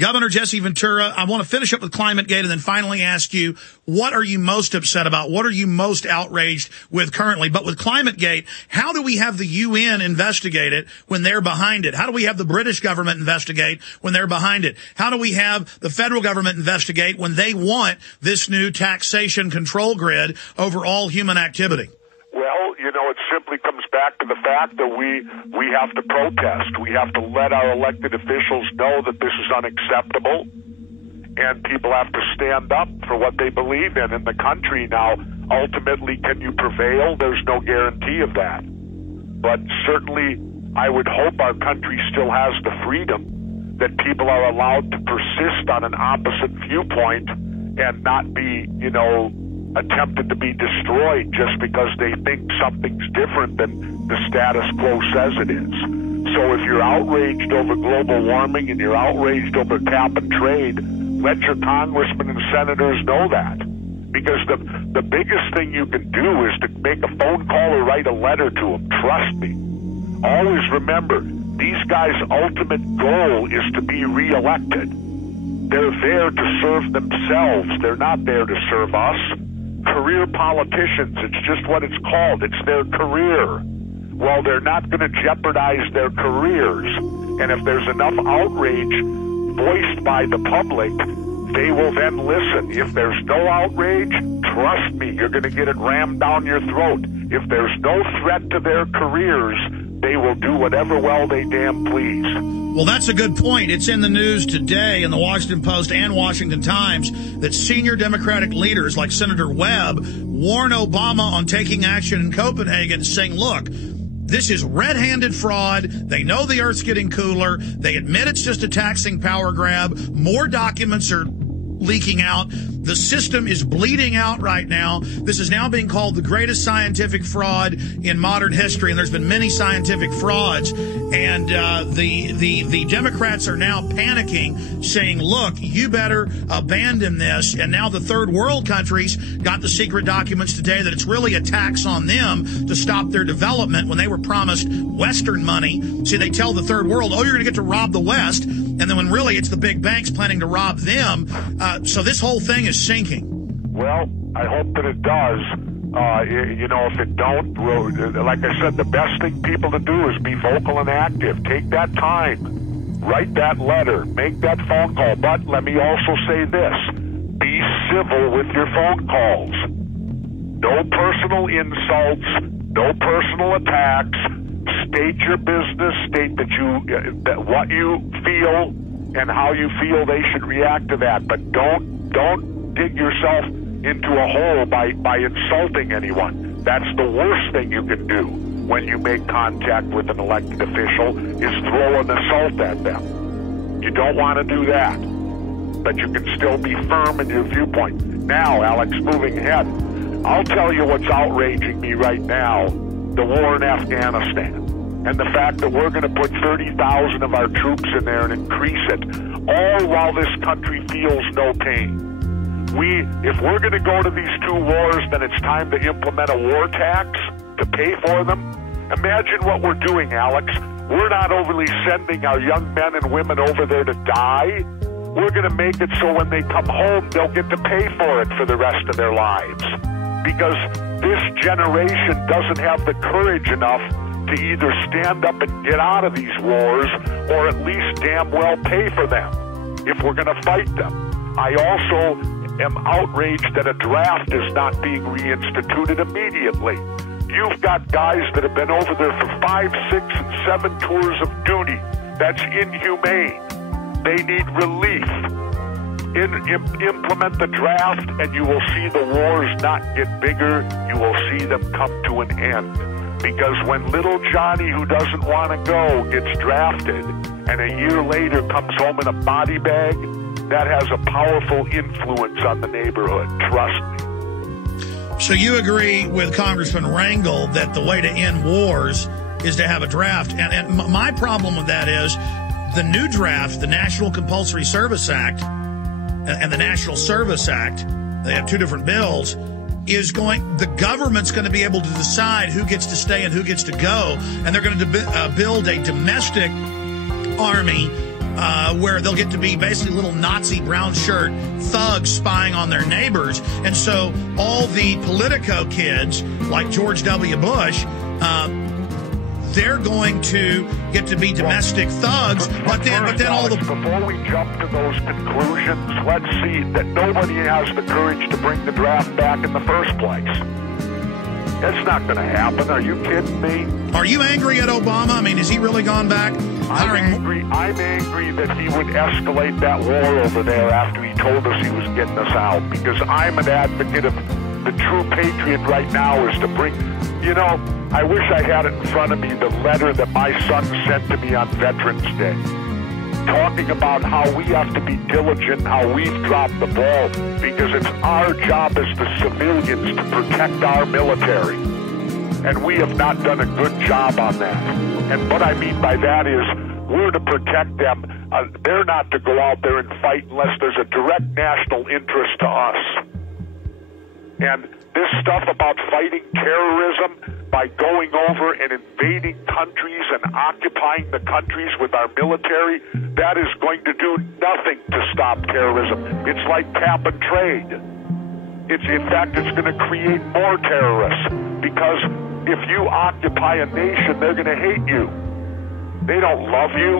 Governor Jesse Ventura, I want to finish up with ClimateGate and then finally ask you, what are you most upset about? What are you most outraged with currently? But with ClimateGate, how do we have the UN investigate it when they're behind it? How do we have the British government investigate when they're behind it? How do we have the federal government investigate when they want this new taxation control grid over all human activity? Well, you know, it simply comes back to the fact that we have to protest. We have to let our elected officials know that this is unacceptable, and people have to stand up for what they believe in the country. Now, ultimately, can you prevail? There's no guarantee of that. But certainly, I would hope our country still has the freedom that people are allowed to persist on an opposite viewpoint and not be, you know, attempted to be destroyed just because they think something's different than the status quo says it is. So if you're outraged over global warming and you're outraged over cap and trade, let your congressmen and senators know that. Because the biggest thing you can do is to make a phone call or write a letter to them. Trust me. Always remember, these guys' ultimate goal is to be reelected. They're there to serve themselves. They're not there to serve us. Career politicians, it's just what it's called. It's their career. Well, they're not going to jeopardize their careers. And if there's enough outrage voiced by the public, they will then listen. If there's no outrage, trust me, you're going to get it rammed down your throat. If there's no threat to their careers, they will do whatever well they damn please. Well, that's a good point. It's in the news today in the Washington Post and Washington Times that senior Democratic leaders like Senator Webb warn Obama on taking action in Copenhagen, saying, look, this is red-handed fraud. They know the Earth's getting cooler. They admit it's just a taxing power grab. More documents are leaking out. The system is bleeding out right now. This is now being called the greatest scientific fraud in modern history, and there's been many scientific frauds. And the Democrats are now panicking, saying, look, you better abandon this. And now the third world countries got the secret documents today that it's really a tax on them to stop their development when they were promised Western money. See, they tell the third world, oh, you're going to get to rob the West. And then when really it's the big banks planning to rob them. So this whole thing is sinking. Well, I hope that it does. You know, if it don't, like I said, the best thing people to do is be vocal and active. Take that time. Write that letter. Make that phone call. But let me also say this. Be civil with your phone calls. No personal insults. No personal attacks. State your business. State that what you feel and how you feel they should react to that. But don't dig yourself into a hole by insulting anyone. That's the worst thing you can do when you make contact with an elected official, is throw an assault at them. You don't want to do that. But you can still be firm in your viewpoint. Now, Alex, moving ahead, I'll tell you what's outraging me right now, the war in Afghanistan. And the fact that we're going to put 30,000 of our troops in there and increase it, all while this country feels no pain. If we're going to go to these two wars, then it's time to implement a war tax to pay for them. Imagine what we're doing, Alex. We're not overly sending our young men and women over there to die. We're going to make it so when they come home, they'll get to pay for it for the rest of their lives. Because this generation doesn't have the courage enough to either stand up and get out of these wars or at least damn well pay for them if we're going to fight them. I also am outraged that a draft is not being reinstituted immediately. You've got guys that have been over there for 5, 6, and 7 tours of duty. That's inhumane. They need relief. Implement the draft, and you will see the wars not get bigger. You will see them come to an end. Because when little Johnny, who doesn't want to go, gets drafted, and a year later comes home in a body bag, that has a powerful influence on the neighborhood. Trust me. So you agree with Congressman Rangel that the way to end wars is to have a draft. And my problem with that is the new draft, the National Compulsory Service Act and the National Service Act, they have two different bills, the government's going to be able to decide who gets to stay and who gets to go. And they're going to build a domestic army where they'll get to be basically little Nazi brown shirt thugs spying on their neighbors. And so all the Politico kids, like George W. Bush, they're going to get to be domestic thugs, but then all the... Before we jump to those conclusions, let's see that nobody has the courage to bring the draft back in the first place. That's not going to happen. Are you kidding me? Are you angry at Obama? I mean, has he really gone back? I'm angry that he would escalate that war over there after he told us he was getting us out, because I'm an advocate of the true patriot right now is to bring... You know, I wish I had it in front of me, the letter that my son sent to me on Veterans Day, talking about how we have to be diligent, how we've dropped the ball, because it's our job as the civilians to protect our military. And we have not done a good job on that. And what I mean by that is we're to protect them. They're not to go out there and fight unless there's a direct national interest to us. And this stuff about fighting terrorism by going over and invading countries and occupying the countries with our military, that is going to do nothing to stop terrorism. It's like cap and trade. In fact, it's going to create more terrorists, because if you occupy a nation, they're going to hate you. They don't love you.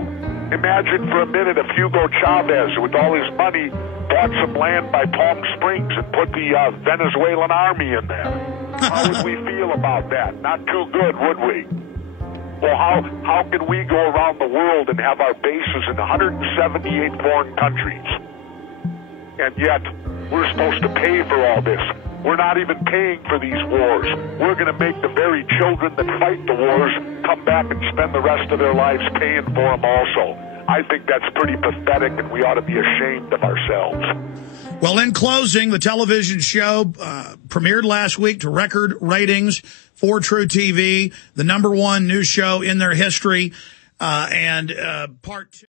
Imagine for a minute if Hugo Chavez, with all his money, bought some land by Palm Springs and put the Venezuelan army in there. How would we feel about that? Not too good, would we? Well, how can we go around the world and have our bases in 178 foreign countries? And yet, we're supposed to pay for all this. We're not even paying for these wars. We're going to make the very children that fight the wars come back and spend the rest of their lives paying for them also. I think that's pretty pathetic, and we ought to be ashamed of ourselves. Well, in closing, the television show premiered last week to record ratings for True TV, the #1 news show in their history, and part 2.